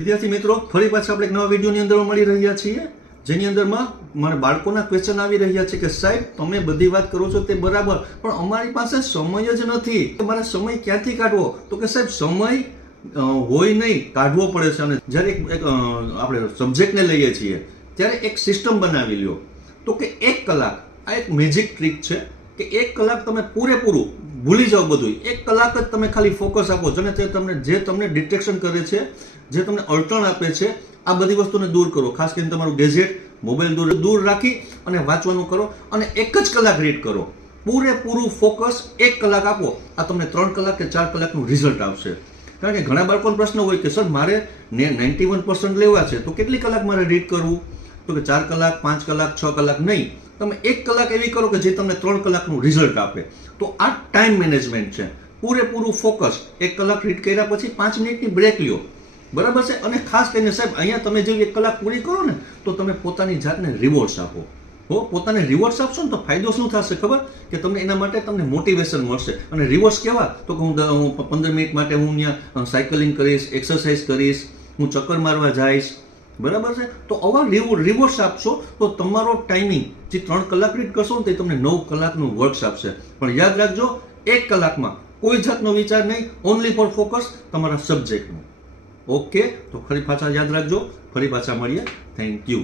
વિદ્યાર્થી મિત્રો, ફરી પાછા આપણે એક નવા વિડીયોની અંદર મળી રહ્યા છીએ, જેની અંદરમાં મારા બાળકોના ક્વેશ્ચન આવી રહ્યા છે કે સાહેબ તમે બધી વાત કરો છો તે બરાબર, પણ અમારી પાસે સમય જ નથી, તમારે સમય ક્યાંથી કાઢવો? તો કે સાહેબ સમય હોય નહીં, કાઢવો પડે છે. અને જ્યારે આપણે સબ્જેક્ટને લઈએ છીએ ત્યારે એક સિસ્ટમ બનાવી લ્યો. તો કે 1 કલાક, આ એક મેજિક ટ્રીક છે કે 1 કલાક તમે પૂરેપૂરું ભૂલી જાઓ બધું. 1 કલાક જ તમે ખાલી ફોકસ આપો, જે તમને ડિસ્ટ્રેક્શન કરે છે, જે તમને અડચણ આપે છે, આ બધી વસ્તુને દૂર કરો. ખાસ કરીને તમારું ગેજેટ, મોબાઈલ દૂર રાખી અને વાંચવાનું કરો અને 1 જ કલાક રીડ કરો. પૂરેપૂરું ફોકસ 1 કલાક આપો. આ તમને 3 કલાક કે 4 કલાકનું રિઝલ્ટ આવશે. કારણ કે ઘણા બાળકોનો પ્રશ્ન હોય કે સર મારે 91% લેવા છે, તો કેટલી કલાક મારે રીડ કરવું? તો કે 4 કલાક, 5 કલાક, 6 કલાક નહીં. તમે 1 કલાક એવી કરો કે જે તમને 3 કલાકનું રિઝલ્ટ આપે. તો આ ટાઈમ મેનેજમેન્ટ છે. પૂરેપૂરું ફોકસ. 1 કલાક રીડ કર્યા પછી 5 મિનિટની બ્રેક લ્યો. બરાબર છે. અને ખાસ કરીને સાહેબ અહીંયા તમે જેવી 1 કલાક પૂરી કરો ને, તો તમે પોતાની જાતને રિવોર્ડ્સ આપો. પોતાને રિવોર્ડ્સ આપશો ને તો ફાયદો શું થશે ખબર? કે તમને એના માટે તમને મોટિવેશન મળશે. અને રિવોર્ડ્સ કેવા? તો કે હું 15 મિનિટ માટે હું ત્યાં સાયકલિંગ કરીશ, એક્સરસાઇઝ કરીશ, હું ચક્કર મારવા જઈશ. બરાબર છે. તો આવા રિવોર્ડ્સ આપશો તો તમારો ટાઈમિંગ જે 3 કલાક રીડ કરશો ને તે તમને 9 કલાકનું વર્ક્સ આપશે. પણ યાદ રાખજો, 1 કલાકમાં કોઈ જાતનો વિચાર નહીં, ઓનલી ફોર ફોકસ તમારા સબ્જેક્ટનું. ઓકે, તો ફરી પાછા યાદ રાખજો, ફરી પાછા મળીએ. Thank you.